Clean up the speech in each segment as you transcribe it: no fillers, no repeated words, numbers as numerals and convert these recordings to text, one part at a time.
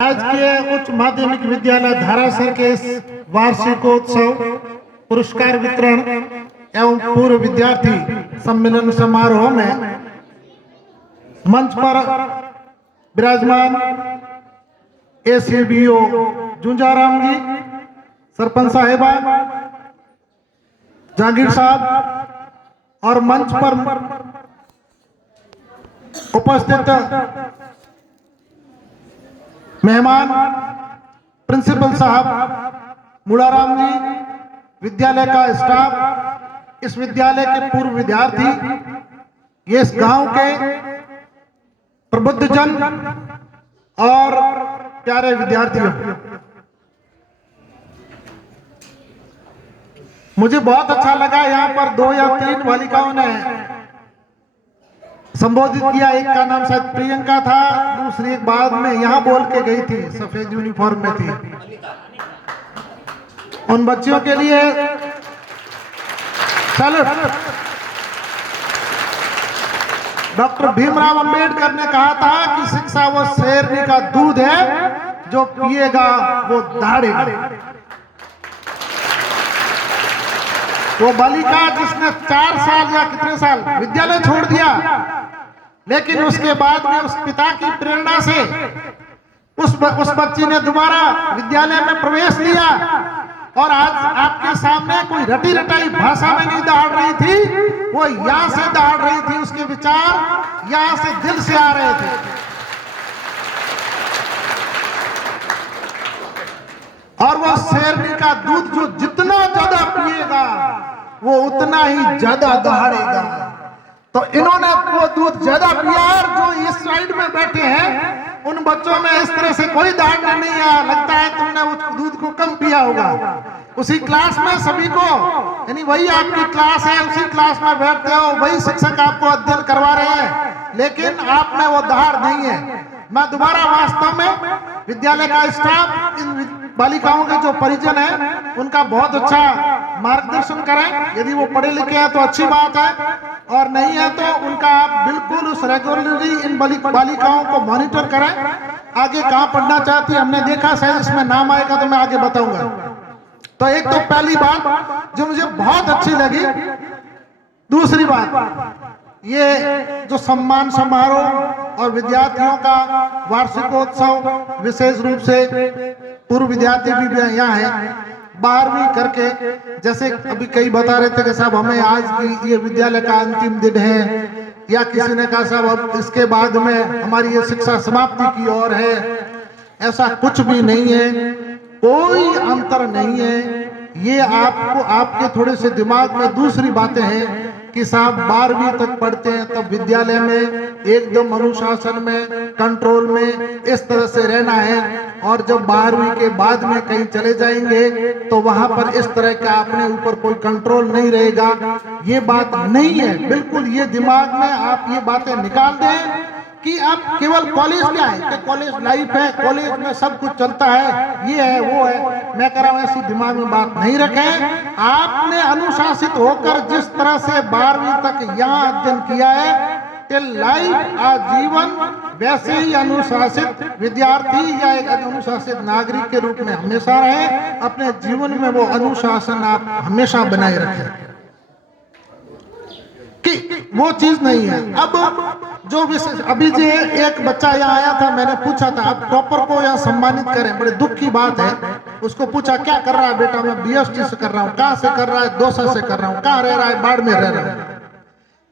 आज के उच्च माध्यमिक विद्यालय धारासर के इस वार्षिकोत्सव पुरस्कार वितरण एवं पूर्व विद्यार्थी सम्मेलन समारोह में मंच पर विराजमान एसीबीओ जुंजाराम जी, सरपंच साहिबा, जहांगीर साहब और मंच पर उपस्थित मेहमान प्रिंसिपल साहब मुड़ाराम जी, विद्यालय का स्टाफ, इस विद्यालय के पूर्व विद्यार्थी, ये इस गांव के प्रबुद्धजन और प्यारे विद्यार्थियों, मुझे बहुत अच्छा लगा। यहाँ पर 2 या 3 बालिकाओं ने संबोधित किया। एक का नाम शायद प्रियंका था, दूसरी एक बाद में यहाँ बोल के गई थी, सफेद यूनिफॉर्म में थी। उन बच्चियों के लिए चलो। डॉक्टर भीमराव अंबेडकर ने कहा था कि शिक्षा वो शेरनी का दूध है, जो पिएगा वो दहाड़ेगा। वो बालिका जिसने 4 साल या कितने साल विद्यालय छोड़ दिया, लेकिन उसके बाद में उस पिता की प्रेरणा से उस बच्ची ने दोबारा विद्यालय में प्रवेश लिया और आज आपके सामने कोई रटी रटाई भाषा में नहीं दहाड़ रही थी, वो यहाँ से दहाड़ रही थी। उसके विचार यहाँ से दिल से आ रहे थे। और वो शेरनी का दूध जो जितना ज्यादा पिएगा वो उतना ही ज्यादा दहाड़ेगा। तो इन्होंने वो दूध ज्यादा पिया और जो इस साइड में बैठे हैं उन बच्चों में इस तरह से कोई दहाड़ने नहीं आया। लगता है तुमने उस दूध को कम पिया होगा। उसी क्लास में सभी को, यानी वही आपकी क्लास है, उसी क्लास में बैठते हो, वही शिक्षक आपको अध्ययन करवा रहे हैं, लेकिन आप में वो दहाड़ नहीं है। मैं दोबारा वास्तव में विद्यालय का स्टाफ, इन बालिकाओं के जो परिजन है उनका बहुत अच्छा मार्गदर्शन करें। यदि वो पढ़े लिखे हैं तो अच्छी बात है, और नहीं है तो उनका आप बिल्कुल उस रेगुलरली इन बालिकाओं को मॉनिटर करें। आगे कहाँ पढ़ना चाहती है हमने देखा, शायद इसमें नाम आएगा तो मैं आगे बताऊंगा। तो एक तो पहली बात जो मुझे बहुत अच्छी लगी, दूसरी बात ये जो सम्मान समारोह और विद्यार्थियों का वार्षिकोत्सव, विशेष रूप से पूर्व विद्यार्थी भी यहाँ है 12वीं करके, जैसे अभी कई बता रहे थे कि साहब हमें आज की ये विद्यालय का अंतिम दिन है, या किसी ने कहा साहब अब इसके बाद में हमारी ये शिक्षा समाप्ति की ओर है। ऐसा कुछ भी नहीं है, कोई अंतर नहीं है। ये आपको आपके थोड़े से दिमाग में दूसरी बातें हैं कि साहब 12वीं तक पढ़ते हैं तब विद्यालय में एकदम अनुशासन में, कंट्रोल में इस तरह से रहना है, और जब 12वीं के बाद में कहीं चले जाएंगे तो वहां पर इस तरह का अपने ऊपर कोई कंट्रोल नहीं रहेगा। ये बात नहीं है, बिल्कुल ये दिमाग में आप ये बातें निकाल दें कि आप केवल कॉलेज क्या है कि कॉलेज लाइफ है, कॉलेज में सब कुछ चलता है, ये है वो है। मैं कह रहा हूं ऐसी दिमाग में बात नहीं रखें। आपने अनुशासित होकर जिस तरह से 12वीं तक यहाँ अध्ययन किया है, टिल लाइफ आजीवन वैसे ही अनुशासित विद्यार्थी या एक अनुशासित नागरिक के रूप में हमेशा रहे। अपने जीवन में वो अनुशासन आप हमेशा बनाए रखें कि वो चीज नहीं है। अब जो विशेष अभी जो एक बच्चा यहाँ आया था, मैंने पूछा था आप टॉपर को यहाँ सम्मानित करें, बड़े दुख की बात है। उसको पूछा क्या कर रहा है बेटा, मैं BST से कर रहा हूँ। कहाँ से कर रहा है? दौसा से कर रहा हूँ। कहाँ रह रहा है? बाढ़ में रह रहा हूँ।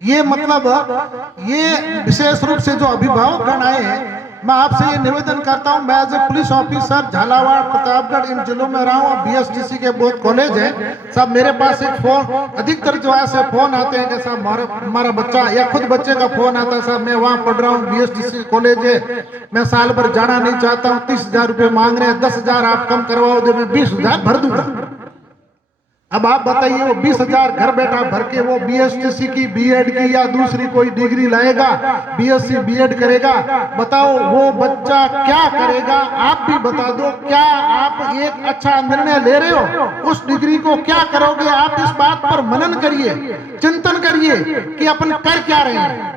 ये मतलब ये विशेष रूप से जो अभिभावक आए हैं, मैं आपसे ये निवेदन करता हूं, मैं as a police officer Jhalawar, Pratapgarh इन जिलों में रहा हूं। BSTC के बहुत कॉलेज है साहब, मेरे पास एक फोन अधिकतर जो है फोन आते हैं कि साहब हमारा बच्चा, या खुद बच्चे का फोन आता है साहब मैं वहां पढ़ रहा हूँ, BSTC कॉलेज है, मैं साल भर जाना नहीं चाहता हूँ, 30,000 रुपये मांग रहे हैं, 10,000 आप कम करवाओ दे, मैं 20,000 भर दूंगा। अब आप बताइए वो 20,000 घर बैठा भर के वो BSTC की, B.Ed की या दूसरी कोई डिग्री लाएगा, BSc B.Ed करेगा, बताओ वो बच्चा क्या करेगा? आप भी बता दो, क्या आप एक अच्छा निर्णय ले रहे हो? उस डिग्री को क्या करोगे? आप इस बात पर मनन करिए, चिंतन करिए कि अपन कर क्या रहे हैं।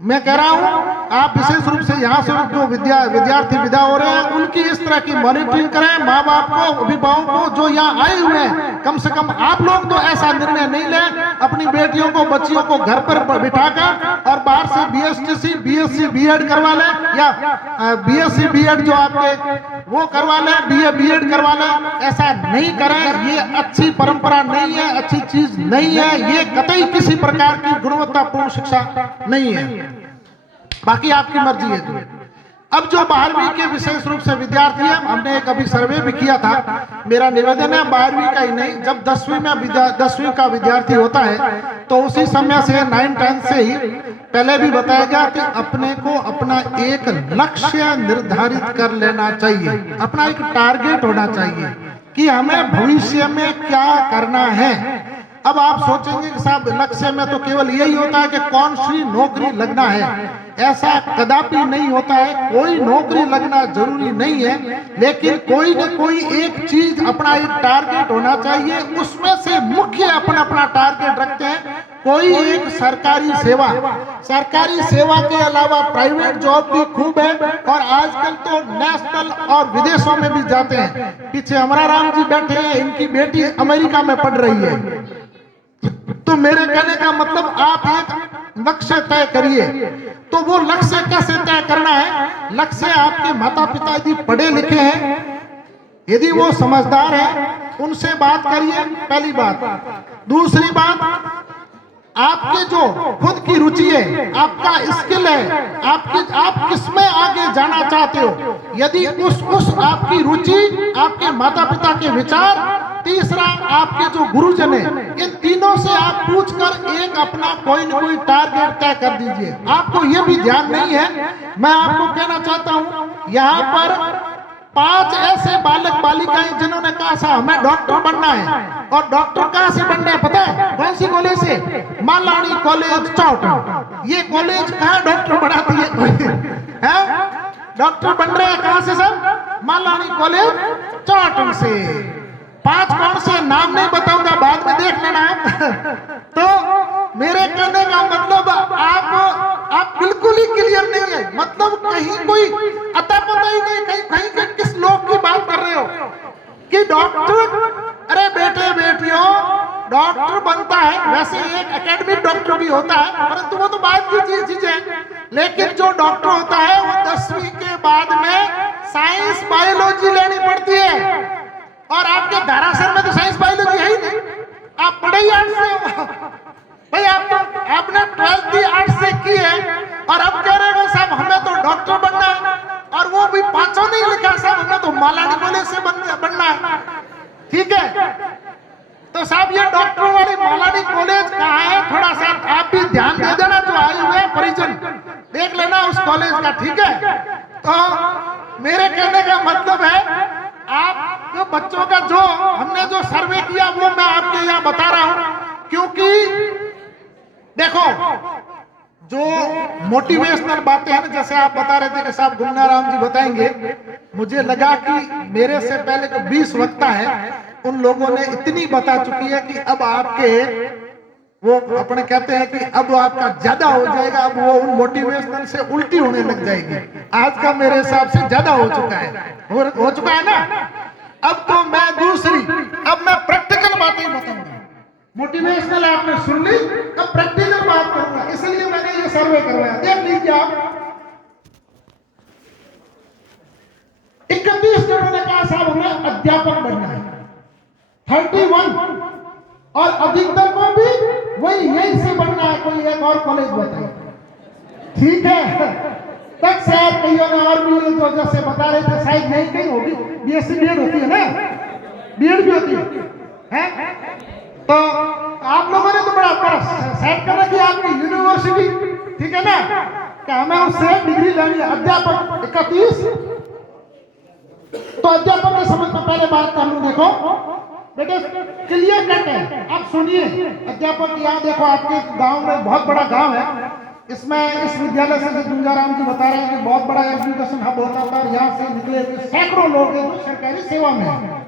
मैं कह रहा हूं आप विशेष रूप से यहाँ से जो विद्यार्थी विदा हो रहे हैं उनकी इस तरह की मॉनिटरिंग करें। माँ बाप को, अभिभावकों को जो यहाँ आए हुए हैं, कम से कम आप लोग तो ऐसा निर्णय नहीं लें अपनी बेटियों को, बच्चियों को घर पर बिठाकर और बाहर से BSTC BSc B.Ed करवा लें या BSc B.Ed जो आपके वो करवा लें, BA B.Ed करवा लें। ऐसा नहीं करें, ये अच्छी परंपरा नहीं है, अच्छी चीज नहीं है, ये कतई किसी प्रकार की गुणवत्तापूर्ण शिक्षा नहीं है। बाकी आपकी मर्जी है। अब जो 12वीं के विशेष रूप से विद्यार्थी हैं, हमने एक अभी सर्वे भी किया था। मेरा निवेदन है 12वीं का ही नहीं, जब 10वीं का विद्यार्थी होता है तो उसी समय से 9-10 से ही पहले भी बताया गया कि अपने को अपना एक लक्ष्य निर्धारित कर लेना चाहिए, अपना एक टारगेट होना चाहिए कि हमें भविष्य में क्या करना है। अब आप सोचेंगे कि साहब लक्ष्य में तो केवल यही होता है कि कौन सी नौकरी लगना है। ऐसा कदापि नहीं होता है, कोई नौकरी लगना जरूरी नहीं है, लेकिन कोई न कोई एक चीज, अपना एक टारगेट होना चाहिए। उसमें से मुख्य अपना टारगेट रखते हैं कोई एक सरकारी सेवा। सरकारी सेवा के अलावा प्राइवेट जॉब भी खूब है और आजकल तो नेशनल और विदेशों में भी जाते हैं। पीछे हमारा राम जी बैठे हैं, इनकी बेटी अमेरिका में पढ़ रही है। तो मेरे कहने का मतलब आप एक लक्ष्य तय करिए। तो वो लक्ष्य कैसे तय करना है? लक्ष्य आपके माता पिता यदि पढ़े लिखे हैं, यदि वो समझदार है, उनसे बात करिए, पहली बात। दूसरी बात, आपके जो खुद की रुचि है, आपका स्किल है, आप किसमें आगे जाना चाहते हो, यदि उस आपकी रुचि, आपके माता पिता के विचार, तीसरा आपके जो गुरुजन है, इन तीनों से आप पूछकर एक अपना कोई न कोई टारगेट तय कर दीजिए। आपको ये भी ध्यान नहीं है, मैं आपको कहना चाहता हूं, यहाँ पर 5 ऐसे बालक बालिकाएं जिन्होंने कहा था हमें डॉक्टर बनना है। और डॉक्टर कहां से बनना है पता है? कौन सी कॉलेज से? मालानी कॉलेज चौटन। ये कॉलेज कहां डॉक्टर बनाती है? डॉक्टर बन रहे हैं कहां से सब? मालानी कॉलेज चौटन से। 5 कौन से नाम नहीं बताऊंगा, बाद में देख लेना। तो मेरे कहने का मतलब आप बिल्कुल ही क्लियर नहीं है, मतलब कहीं कोई अता पता ही नहीं, कहीं के किस लोग की बात कर रहे हो कि डॉक्टर। अरे बेटे बेटियों, डॉक्टर बनता है, वैसे एक एकेडमिक डॉक्टर भी होता है, परंतु वो तो बात की चीज है। लेकिन जो डॉक्टर होता है वो 10वीं के बाद में साइंस बायोलॉजी लेनी पड़ती है। और आपके धारासर में तो साइंस बायोलॉजी है ही नहीं, आप पढ़े ही आर्ट्स से भाई। आपने 12th आर्ट्स से की है और अब कह रहे हो साहब हमें तो डॉक्टर बनना है, और वो भी 5 नहीं लिखा साहब, हमें तो मालानी कॉलेज से बनना है। ठीक है, तो साहब ये डॉक्टर वाली मालानी कॉलेज कहाँ है? थोड़ा सा आप भी ध्यान दे देना, जो आए हुए परिजन देख लेना उस कॉलेज का। ठीक है, तो मेरे कहने का मतलब है, आप जो बच्चों का जो हमने जो सर्वे किया वो मैं आपके यहाँ बता रहा हूं, क्योंकि देखो जो मोटिवेशनल बातें हैं ना, जैसे आप बता रहे थे कि साहब गुन्नाराम जी बताएंगे, मुझे लगा कि मेरे से पहले जो 20 वक्ता है उन लोगों ने इतनी बता चुकी है कि अब आपके वो अपने कहते हैं कि अब आपका ज्यादा हो जाएगा, अब वो उन मोटिवेशनल से उल्टी होने लग जाएगी। आज का मेरे हिसाब से ज्यादा हो चुका है, हो चुका है ना। अब तो मैं अब मैं प्रैक्टिकल बातें बताऊंगा। मोटिवेशनल आपने सुन ली, अब प्रैक्टिकल बात करूंगा, इसलिए मैंने ये सर्वे करवाया। देख लीजिए आप, 31 जनों ने कहा साहब हमें अध्यापक बनना है, 31, और अधिकतर को भी वही यहीं से बनना है, कोई एक और कॉलेज बताइए। ठीक है, तक शायद कईयों ने और भी जो जैसे बता रहे थे, शायद नहीं कहीं होगी, BSc B.Ed होती है ना, B.Ed भी होती है? तो आप लोगों ने तो बड़ा सेट कर रखी आपकी यूनिवर्सिटी। ठीक है ना, कि हमें उससे डिग्री लेनी है। अध्यापक 31, तो अध्यापक के समझ में पहले बात कर लूं। देखो बेटे क्लियर कट है, आप सुनिए। अध्यापक यहाँ देखो, आपके गांव में बहुत बड़ा गांव है, इसमें इस विद्यालय से गुंजाराम जी बता रहे हैं कि बहुत बड़ा एजुकेशन हब होता था, और यहाँ से निकले हुए सैकड़ों लोग हैं जो सरकारी सेवा में है,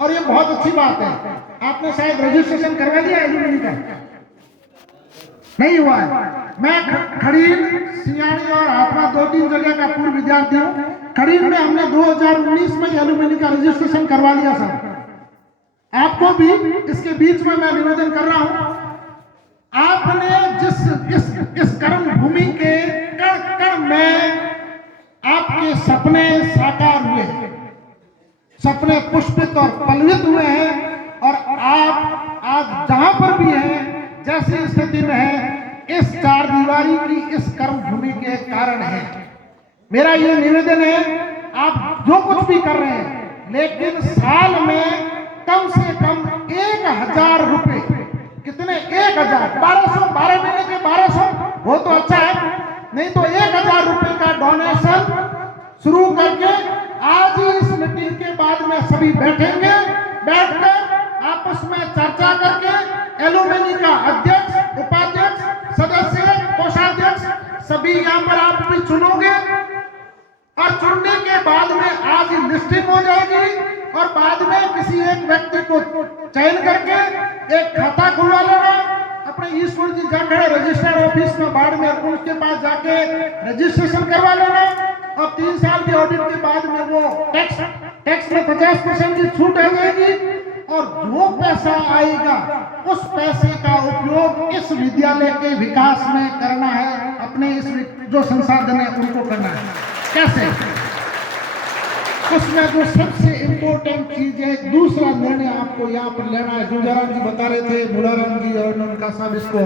और ये बहुत अच्छी बात है। आपने शायद रजिस्ट्रेशन करवा दिया एजुकेशन का? नहीं हुआ है, मैं खड़ीर, सियाणी और हाथमा 2-3 जगह का पूर्व विद्यार्थी हूँ। खड़ीर में हमने 2019 में एलुमनी का रजिस्ट्रेशन करवा लिया सर। आपको भी इसके बीच में मैं निवेदन कर रहा हूँ, आपने जिस इस कर्म भूमि के कण कण में आपके सपने साकार हुए हैं, सपने पुष्पित और पल्लवित हुए हैं, और आप आज जहां पर भी हैं, जैसी स्थिति में है, इस चार दीवारी की इस कर्म भूमि के कारण है। मेरा ये निवेदन है, आप जो कुछ भी कर रहे हैं, लेकिन साल में कम से कम 1000 रुपए, कितने 1000, 1200, 12 महीने के 1200 वो तो अच्छा है, नहीं तो 1000 रुपए का डोनेशन शुरू करके आज ही इस मीटिंग के बाद में सभी बैठेंगे, बैठकर आपस में चर्चा करके एलुमनी का अध्यक्ष, उपाध्यक्ष, सदस्य, कोषाध्यक्ष सभी यहाँ पर आप भी चुनोगे, और चुनने के बाद में आज ही लिस्टिंग हो जाएगी, और बाद में किसी एक व्यक्ति को चयन करके एक खाता खुलवा लेना, अपने ईश्वर जी जाकर रजिस्ट्रार ऑफिस में बाड़मेर उसके पास जाके रजिस्ट्रेशन करवा लेना, और 3 साल के ऑडिट के बाद में वो टैक्स में 50% की छूट आ जाएगी, और जो पैसा आएगा उस पैसे का उपयोग इस विद्यालय के विकास में करना है, अपने इस जो संसाधन है उनको करना है। कैसे? उसमें जो सबसे इम्पोर्टेंट चीज है, दूसरा निर्णय आपको यहाँ पर लेना है। गुंजाराम जी बता रहे थे, मुलाराम जी और उनका साहब, इसको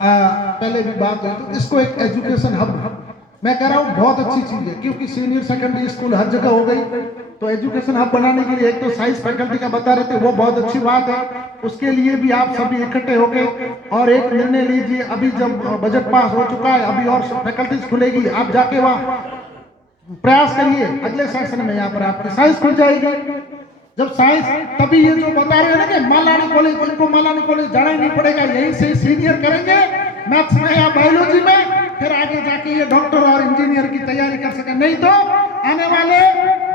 पहले भी बात हुई, तो इसको एक एजुकेशन हब, मैं कह रहा हूँ बहुत अच्छी चीज है, क्योंकि सीनियर सेकेंडरी स्कूल हर जगह हो गई, तो एजुकेशन हब बनाने के लिए एक तो साइंस फैकल्टी का बता रहे थे, वो बहुत अच्छी बात है, उसके लिए भी आप सभी इकट्ठे हो गए और एक निर्णय लीजिए। अभी जब बजट पास हो चुका है, अभी और फैकल्टीज खुलेगी, आप जाके वहाँ प्रयास करिए, अगले सेशन में यहाँ पर आपकी साइंस खुल जाएगी। जब साइंस, तभी ये जो बता रहे हैं ना कि मालानी कॉलेज, इनको मालानी कॉलेज जाना ही नहीं पड़ेगा, यहीं से सीनियर करेंगे मैथ्स में या बायोलॉजी में, फिर आगे जाके ये डॉक्टर और इंजीनियर की तैयारी कर सके। नहीं तो आने वाले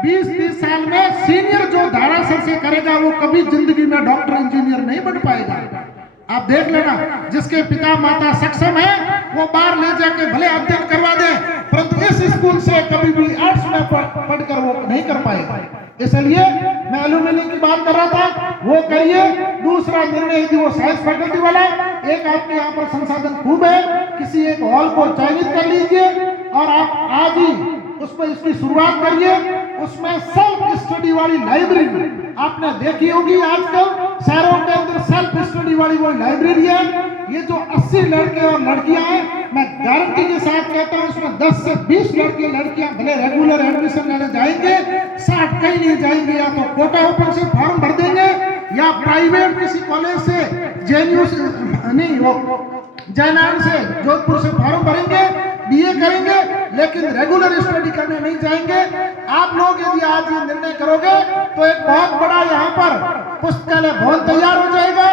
20-30 साल में सीनियर जो धारासर से करेगा वो कभी जिंदगी में डॉक्टर इंजीनियर नहीं बन पाएगा। आप देख लेना, जिसके पिता माता सक्षम है वो बाहर ले जाके भले अध्ययन करवा दे, परंतु इस स्कूल से कभी भी आर्ट्स में पढ़कर वो नहीं कर पाएगा। इसलिए मैं एलुमनी की बात कर रहा था, वो करिए। दूसरा निर्णय यदि वो साइंस फैकल्टी वाला, एक आपके यहाँ पर संसाधन खूब है, किसी एक हॉल को चयनित कर लीजिए और आप आज ही उसमें इसकी शुरुआत करिए। उसमें सेल्फ स्टडी वाली लाइब्रेरी आपने देखी होगी, आजकल शहरों के अंदर सेल्फ स्टडी वाली वो लाइब्रेरी है। ये जो 80 लड़के और लड़कियां हैं, मैं गारंटी के साथ कहता हूं, इसमें 10 से 20 लड़के लड़कियां भले रेगुलर एडमिशन लेने जाएंगे, 60 कहीं नहीं जाएंगे, या तो कोटा ओपन से फॉर्म भर देंगे या प्राइवेट किसी कॉलेज से, जेएनयू से नहीं, वो जयनारायण से, जोधपुर से फॉर्म भरेंगे, बीए करेंगे, लेकिन रेगुलर स्टडी करने नहीं जाएंगे। आप लोग यदि आज ये निर्णय करोगे तो एक बहुत बड़ा यहाँ पर पुस्तकालय भवन तैयार हो जाएगा,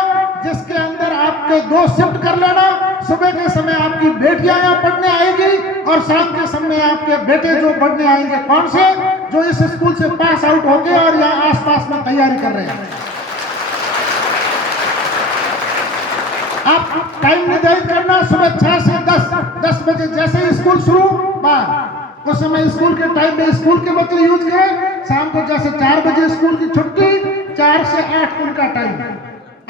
जिसके अंदर आपके 2 शिफ्ट कर लेना। सुबह के समय आपकी बेटियां यहाँ पढ़ने आएगी और शाम के समय आपके बेटे जो पढ़ने आएंगे, कौन से, जो इस स्कूल से पास आउट हो गए और यहाँ आसपास में तैयारी कर रहे हैं। आप टाइम निर्धारित करना, सुबह 6 से 10 बजे जैसे ही स्कूल शुरू, उस समय स्कूल के टाइम में स्कूल के बच्चे यूज करें। शाम को जैसे 4 बजे स्कूल की छुट्टी, 4 से 8 उनका टाइम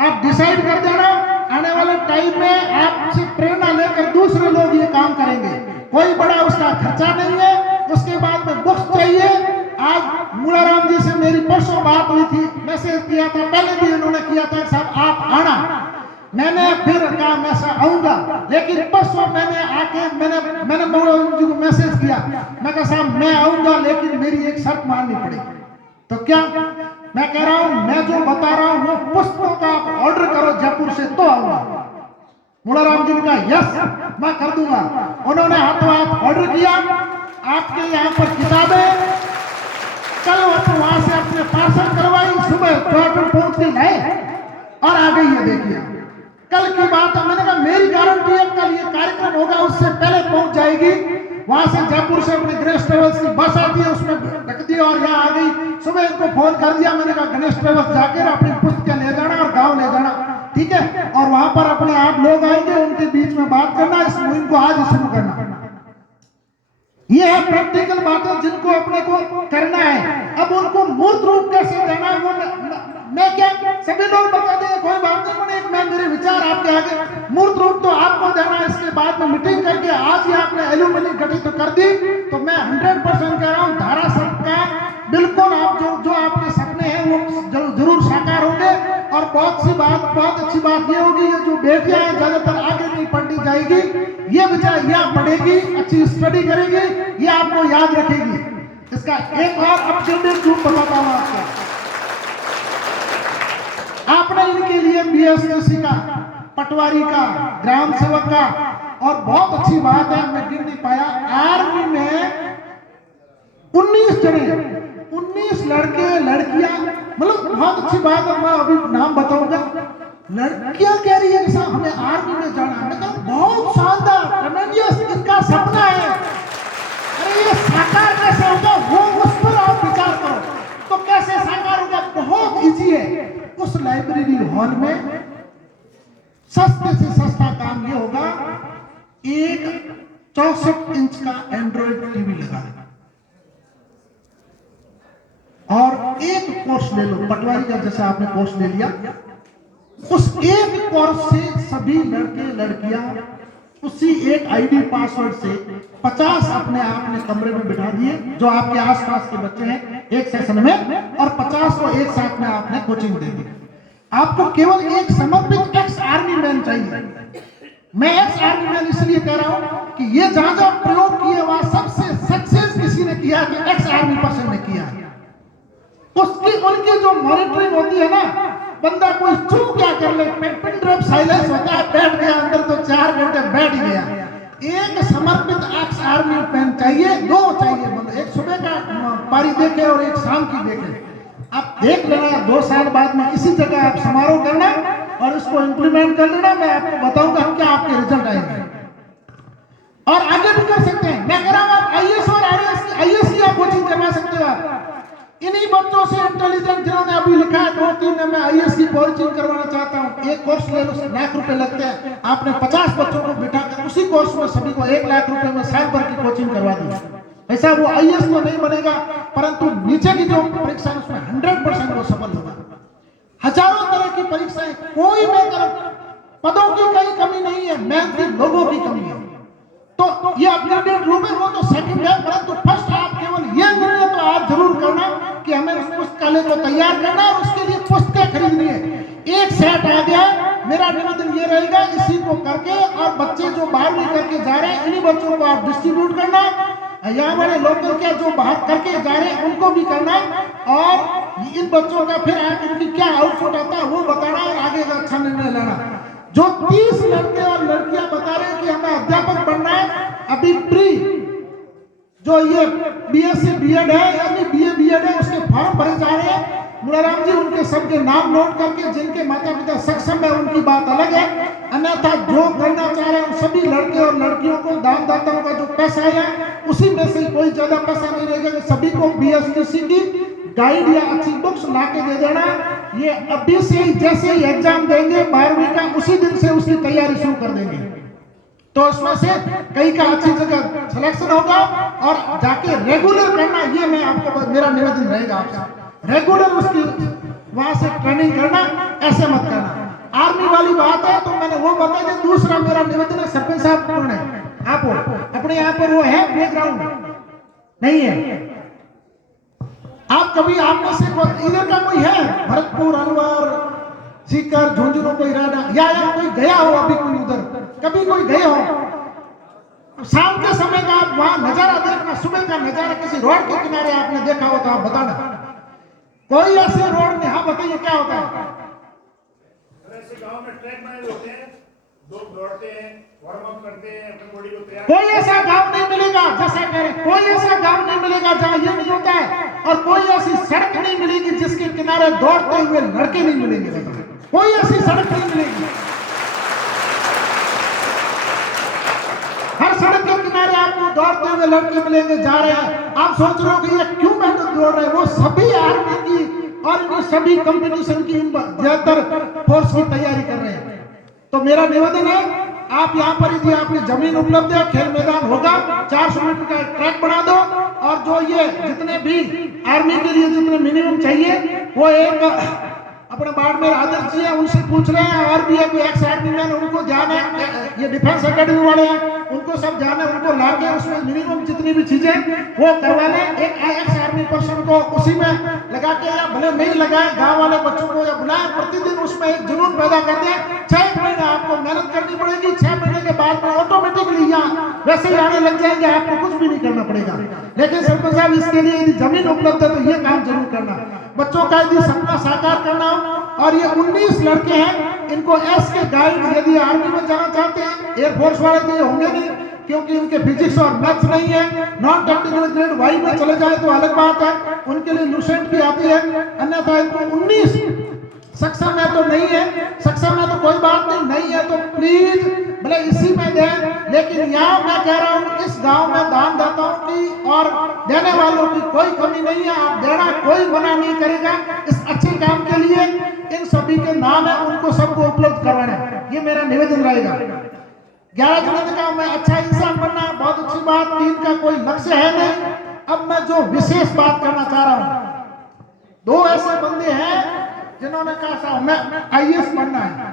आप डिसाइड कर देना। आने वाले टाइम में आपसे प्रेरणा लेकर दूसरे लोग ये काम करेंगे, कोई बड़ा उसका खर्चा नहीं है। उसके बाद में बुक्स चाहिए। आज मुलाराम जी से मेरी परसों बात हुई थी, मैसेज किया था, पहले भी उन्होंने किया था, साहब आप आना, मैंने फिर कहा मैं आऊंगा, लेकिन परसों मैंने आके मैंने मुलाराम जी को मैसेज किया, मैं कहा साहब मैं आऊंगा, लेकिन मेरी एक शर्त माननी पड़ेगी। तो क्या? मैं कह रहा हूं, मैं जो बता रहा हूं वो पुस्तकों का आप ऑर्डर करो जयपुर से तो आऊंगा। मुलाराम जी ने कहा यस मैं कर दूंगा। उन्होंने हाथों हाथ ऑर्डर किया। आपके यहाँ पर किताबें कल वहां से अपने पार्सल करवाई, सुबह जयपुर पहुंच के लाए और आ गई है। देखिए कल की बात है, मैंने कहा मेरी गारंटी है कल ये कार्यक्रम होगा उससे पहले पहुंच जाएगी। वहां से जयपुर से अपने गणेश ट्रेवल्स की बस आती है, उसमें रख दी और यहाँ आ गई। सुबह इनको फोन कर दिया, मैंने कहा गणेश ट्रेवल्स जाकर अपनी पुस्तकें ले जाना और गांव ले जाना। ठीक है। और वहां पर अपने आप लोग आएंगे, उनके बीच में बात करना, इस मुहिम को आज शुरू करना। ये है प्रैक्टिकल बातें जिनको अपने को करना है। अब उनको मूर्त रूप कैसे देना है, वो मैं क्या सभी लोग बता देंगे, कोई बात नहीं, पर एक मैं मेरे विचार आपके आगे। मूर्त रूप तो आपको देना है, इसके बाद में मीटिंग करके आज ही आपने एल्यूमिनी गठित कर दी तो मैं 100% कह रहा हूं धारा सबका बिल्कुल आप जो आपके सपने हैं वो जरूर साकार होंगे। और बहुत अच्छी बात ये होगी, ये जो बेटियां हैं ज्यादातर आगे नहीं पढ़नी जाएगी, ये विचार यह पढ़ेगी, अच्छी स्टडी करेगी, ये आपको याद रखेगी। इसका एक और अपडेटेड रूप बताता हूं आपको। आपने इनके लिए बीएससी का, पटवारी का, ग्राम सेवक का, और बहुत अच्छी बात है मैं गिन नहीं पाया, आर्मी में 19 जने, 19 लड़के लड़कियां, मतलब बहुत अच्छी बात है। मैं अभी नाम बताऊंगा। लड़कियां कह रही है कि साहब हमें आर्मी में जाना है। मैं कहूं बहुत शानदार, ट्रेमेंडियस, इनका सपना है। अरे ये साकार कैसे होगा, वो उस पर आप विचार करो। तो कैसे साकार होगा, बहुत इजी है। उस लाइब्रेरी हॉल में सस्ते से सस्ता काम ये होगा, एक 64 इंच का एंड्रॉइड टीवी लगा देना और एक कोर्स ले लो, पटवारी का जैसा आपने कोर्स ले लिया, उस एक कोर्स से सभी लड़के लड़कियां उसी एक आईडी पासवर्ड से 50 अपने आपने कमरे में बिठा दिए जो आपके आसपास के बच्चे हैं एक सेशन में, और 50 को एक साथ में आपने कोचिंग दे दी। आपको केवल एक समर्पित एक्स आर्मी मैन चाहिए। मैं एक्स आर्मी मैन इसलिए कह रहा हूं कि ये जहां जहां प्रयोग किए वहां सबसे सक्सेस किसी ने किया कि एक्स आर्मी पर्सन ने किया है। उसकी उनकी जो मॉनिटरिंग होती है ना, बंदा कोई चूक क्या कर ले, पेन ड्राइव साइलेंस होता है, बैठ गया अंदर तो 4 घंटे बैठ गया। एक समर्पित एक्स आर्मी मैन चाहिए, 2 चाहिए, मतलब एक सुबह का पारी देखे और एक शाम की देखे। आप देख लेना 2 साल बाद में इसी जगह आप समारोह करना और इसको इंप्लीमेंट कर लेना। मैं आपको बताऊंगा क्या आपके रिजल्ट आएंगे और आगे भी कर सकते हैं। मैं कह रहा हूं आप आईएएस और आईएएस की आप कोचिंग करवा सकते हो। इन्हीं बच्चों से इंटेलिजेंट जिन्होंने अभी लिखा है 2-3 में मैं आईएएस की कोचिंग करवाना चाहता हूं। एक कोर्स ले लो, लाख रुपए लगते हैं। आपने 50 बच्चों को बिठाकर उसी कोर्स में सभी को 1 लाख रुपए में साल भर की कोचिंग करवा दी। ऐसा वो आईएएस तो नहीं बनेगा, परंतु नीचे की जो परीक्षा है उसमें 100% वो सफल होगा। हजारों तरह की परीक्षाएं, कोई पदों की कोई कमी नहीं है, मेहनती लोगों की कमी है। तो ये अपग्रेडेड रूम है, वो तो सेकंड है, परंतु फर्स्ट आप केवल ये निर्णय तो आप जरूर करना कि हमें उस पुस्तकालय को तैयार करना और उसके लिए पुस्तकें खरीदनी है। एक सेट आ गया, मेरा निवेदन ये रहेगा इसी को करके, और बच्चे जो 12वीं करके जा रहे हैं इन्हीं बच्चों को आप डिस्ट्रीब्यूट करना, यहाँ वाले लोकल के जो बाहर करके जा रहे हैं उनको भी करना, और इन बच्चों का फिर आप इनकी क्या आउटपुट आता है वो बताना और आगे का अच्छा निर्णय लेना। जो 30 लड़के और लड़कियां बता रहे हैं कि हमें अध्यापक बनना है, अभी प्री जो ये बीएससी बीएड है यानी बीए बीएड है उसके फॉर्म भरे जा रहे हैं। मुराराम जी उनके सबके नाम नोट करके, जिनके माता पिता सक्षम है उनकी बात अलग है, अन्यथा जो करना चाह रहे हैं उन सभी लड़के और लड़कियों को दानदाताओं का जो पैसा है उसी में से कोई ज्यादा पैसा नहीं रहेगा, सभी को बीएसटीसी की गाइड या अच्छी बुक्स ला के दे देना। ये अभी से ही जैसे ही एग्जाम देंगे 12वीं का उसी दिन से उसकी तैयारी शुरू कर देंगे, तो उसमें से कई का अच्छी जगह सिलेक्शन होगा और जाके रेगुलर करना। ये मैं आपको मेरा निवेदन रहेगा आपसे, रेगुलर उसकी वहां से ट्रेनिंग करना, ऐसे मत करना। आर्मी वाली बात है तो मैंने वो बता दिया। दूसरा मेरा निवेदन है, सरपंच साहब कौन है आप अपने यहाँ पर वो है प्लेग्राउंड नहीं है, आप कभी आप में से इधर का कोई है भरतपुर अलवर सीकर झुंझुनू कोई रहना या कोई गया हो, अभी कोई उधर कभी कोई गए हो, शाम के समय का आप वहां नजारा देखना, सुबह का नजारा किसी रोड के किनारे आपने देखा हो तो आप बताना। कोई ऐसे रोड में, हाँ बताइए क्या होता है? ऐसे गांव में ट्रैक बनाए होते हैं, लोग दौड़ते हैं, वार्म अप करते हैं, अपनी बॉडी को तैयार। कोई ऐसा गांव नहीं मिलेगा, जैसा कह रहे हैं, कोई ऐसा गांव नहीं मिलेगा जहां ये नहीं होता है, और कोई ऐसी सड़क नहीं मिलेगी जिसके किनारे दौड़ते हुए लड़के नहीं मिलेंगे। कोई ऐसी सड़क नहीं मिलेगी। हर सड़क के किनारे आपको दौड़ते हुए लड़के मिलेंगे, जा रहे हैं। आप सोच रहे हो कि ये क्यों मेहनत दौड़ रहे हैं? वो सभी आर्मी की और इनकी सभी कंपटीशन की ज्यादातर फोर्स की तैयारी कर रहे हैं। तो मेरा निवेदन है, आप यहाँ पर यदि आपकी जमीन उपलब्ध है, खेल मैदान होगा, 400 मीटर का ट्रैक बना दो, और जो ये जितने भी आर्मी के लिए जितने मिनिमम चाहिए वो एक अपने बाड़मेर आदर्श जी है उनसे पूछ रहे हैं, और भी है कोई एक्स आर्मी मैन, उनको ध्यान है, ये डिफेंस एकेडमी वाले हैं उनको सब ध्यान है, उनको ला के उसमें मिनिमम जितनी भी चीजें वो करवा लें। एक एक्स आर्मी पर्सन को उसी में लगा के, या भले नहीं लगाए, गांव वाले बच्चों को या बुलाए, प्रतिदिन उसमें एक जुनून पैदा कर दें। 6 महीने आपको मेहनत करनी पड़ेगी, 6 महीने के बाद में ऑटोमेटिकली यहाँ वैसे ही आने लग जाएंगे, आपको कुछ भी नहीं करना पड़ेगा। लेकिन सरपंच साहब, इसके लिए यदि जमीन उपलब्ध है तो ये काम जरूर करना। बच्चों का यदि सपना साकार करना हो, और ये 19 लड़के हैं, इनको एस के गाइड, यदि आर्मी में जाना चाहते हैं, एयरफोर्स वाले तो ये होंगे नहीं क्योंकि इनके फिजिक्स और मैथ्स नहीं है, नॉन टेक्निकल ग्रेड वाई में चले जाए तो अलग बात है, उनके लिए लूसेंट भी आती है, अन्यथा इनको 19 सक्षम है तो नहीं है, सक्षम है तो कोई बात नहीं है तो प्लीज भले इसी में दें, लेकिन यहाँ मैं कह रहा हूँ इस गांव में दान दाताओं की और देने वालों की कोई कमी नहीं है, आप देना कोई मना नहीं करेगा। इस अच्छे काम के लिए इन सभी के नाम है, उनको सबको उपलब्ध करवाना, ये मेरा निवेदन रहेगा। 11 जून का मैं अच्छा इंसान बनना, बहुत अच्छी बात, 3 का कोई लक्ष्य है नहीं। अब मैं जो विशेष बात करना चाह रहा हूँ, 2 ऐसे बंदे हैं जिन्होंने कहा था मैं आईएएस बनना है।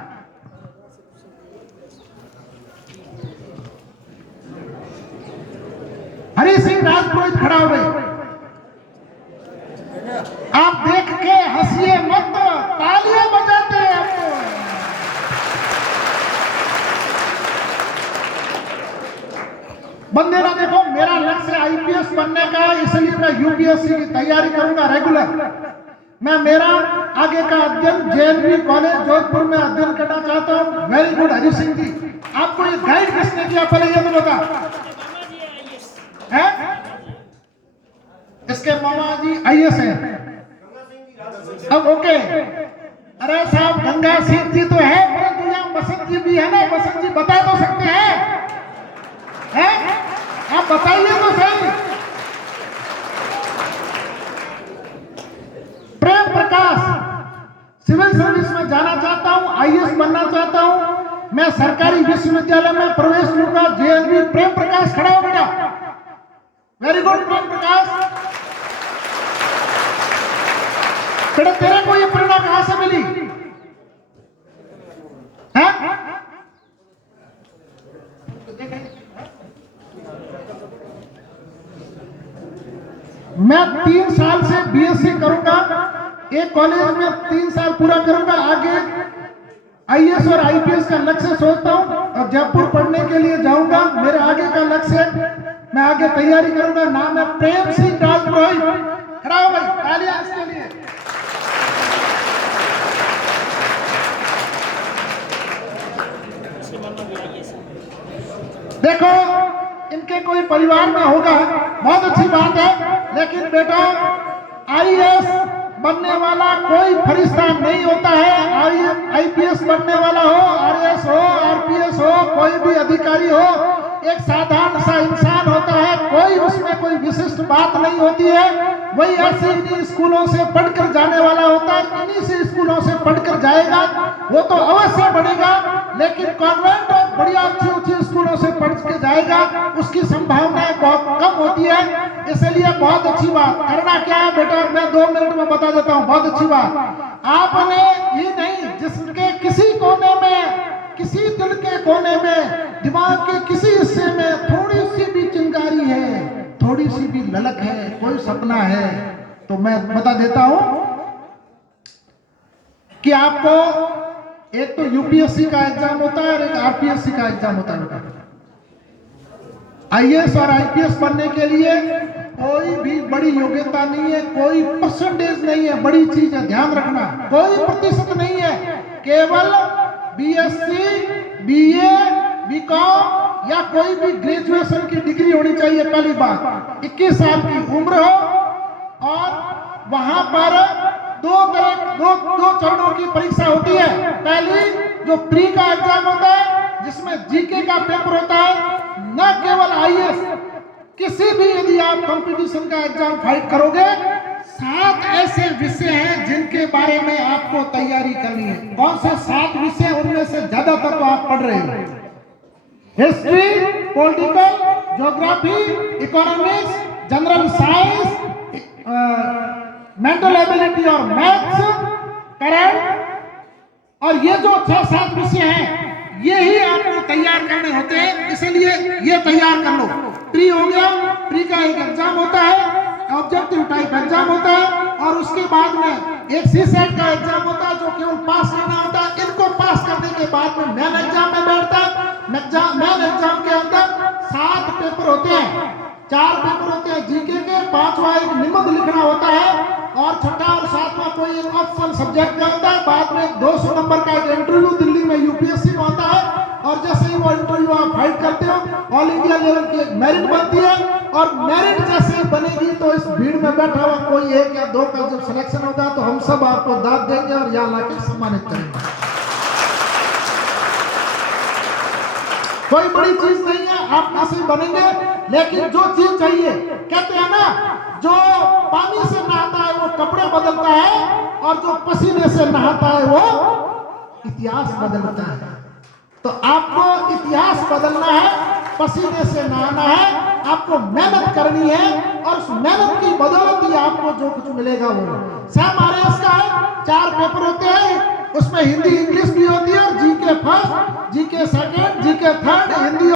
हरी सिंह राजपुरोहित खड़ा हो गए, आप देख के हंसिए मत, तालियां बजाते हैं आपको। बंदे ना देखो, मेरा लक्ष्य आईपीएस बनने का है, इसलिए मैं यूपीएससी की तैयारी करूंगा रेगुलर। मैं मेरा आगे का अध्ययन जेएनवी कॉलेज जोधपुर में अध्ययन करना चाहता हूँ। वेरी गुड हरी सिंह जी, आपको ये गाइड किसने किया पहले ये तो बता। इसके मामा जी आईएएस हैं। अब ओके, अरे साहब गंगा सिंह जी तो है, परंतु यहाँ बसंत जी भी है ना, बसंत जी बता तो सकते हैं? आप बताइए तो सही। प्रेम प्रकाश, सिविल सर्विस में जाना चाहता हूं, आईएएस बनना चाहता हूं, मैं सरकारी विश्वविद्यालय में प्रवेश लूंगा, जेएनवी। प्रेम प्रकाश खड़ा हो बेटा, वेरी गुड प्रेम प्रकाश। बेटा तेरे को ये प्रेरणा कहां से मिली है? मैं 3 साल से बीएससी करूंगा, एक कॉलेज में 3 साल पूरा करूंगा, आगे आईएएस और आईपीएस का लक्ष्य सोचता हूं, और जयपुर पढ़ने के लिए जाऊंगा, मेरे आगे का लक्ष्य है, मैं आगे तैयारी करूंगा। नाम है प्रेम सिंह राजपुरोहित, खड़ा हो भाई, तालियां इसके लिए। देखो इनके कोई परिवार में होगा, बहुत अच्छी बात है, लेकिन बेटा आईएएस बनने वाला कोई फरिश्ता नहीं होता है। आईपीएस बनने वाला हो, आरएएस हो, आरपीएस हो, कोई भी अधिकारी हो, एक साधारण सा इंसान होता है, कोई उसमें कोई विशिष्ट बात नहीं होती है। वही ऐसे इन्हीं स्कूलों से पढ़कर जाने वाला होता है, इन्हीं से स्कूलों से पढ़कर जाएगा, वो तो अवश्य बढ़ेगा, लेकिन कॉन्वेंट और बढ़िया अच्छी स्कूलों से पढ़ के जाएगा, उसकी संभावनाएं बहुत कम होती है। इसलिए बहुत अच्छी बात करना क्या है बेटा, मैं 2 मिनट में बता देता हूँ। बहुत अच्छी बात, आपने ये नहीं, जिसके किसी कोने में, किसी दिल के कोने में, दिमाग के किसी हिस्से में थोड़ी सी भी चिंगारी है, थोड़ी सी भी ललक है, कोई सपना है, तो मैं बता देता हूं कि आपको एक तो यूपीएससी का एग्जाम होता है और एक आरपीएससी का एग्जाम होता है। आईएएस और आईपीएस बनने के लिए कोई भी बड़ी योग्यता नहीं है, कोई परसेंटेज नहीं है, बड़ी चीज है, ध्यान रखना, कोई प्रतिशत नहीं है, केवल बीएससी, बीए, बीकॉम या कोई भी ग्रेजुएशन की डिग्री होनी चाहिए। पहली बात, 21 साल की उम्र हो, और वहां पर दो चरणों की परीक्षा होती है। पहली जो प्री का एग्जाम होता है, जिसमें जीके का पेपर होता है, न केवल आईएएस, किसी भी यदि आप कंपटीशन का एग्जाम फाइट करोगे, 7 ऐसे विषय हैं जिनके बारे में आपको तैयारी करनी है। कौन से 7 विषय? उनमें से ज्यादातर तो आप पढ़ रहे हैं, history, political, geography, economics, general science, mental ability और मैथ्स, करंट। और ये जो 6-7 विषय हैं ये ही आपको तैयार करने होते हैं, इसलिए ये तैयार कर लो। प्री हो गया, प्री का एक एग्जाम होता है, ऑब्जेक्टिव टाइप एग्जाम होता है, और उसके बाद में एक सीसेट का एग्जाम होता है जो केवल पास करना होता है। इनको पास करने के बाद में मेन एग्जाम में बैठता है। मेन एग्जाम के अंदर 7 पेपर होते हैं, 4 पेपर होते हैं जीके के, 5वां एक निबंध लिखना होता है, और 6ठा और 7वां कोई एक ऑप्शनल सब्जेक्ट का होता है। बाद में 200 नंबर का एक इंटरव्यू दिल्ली में यूपीएससी में होता है, और जैसे ही वो इंटरव्यू आप फाइट करते हो, ऑल इंडिया लेवल की एक मेरिट बनती है, और मेरिट जैसे ही बनेगी तो इस भीड़ में बैठा हुआ कोई 1 या 2 का जब सिलेक्शन होगा तो हम सब आपको दाद देंगे और यहाँ लाके सम्मानित करेंगे। कोई बड़ी चीज नहीं है, आप में से बनेंगे, लेकिन जो चीज चाहिए, कहते हैं ना, जो पानी से नहाता है वो कपड़े बदलता है, और जो पसीने से नहाता है वो इतिहास बदलता है। तो आपको इतिहास बदलना है, पसीने से नहाना है, आपको मेहनत करनी है, और उस मेहनत की बदौलत ही आपको जो कुछ मिलेगा वो सैम आरएस का है। 4 पेपर होते हैं, उसमें हिंदी इंग्लिश भी होती है, और GK first, GK second, GK third, Hindi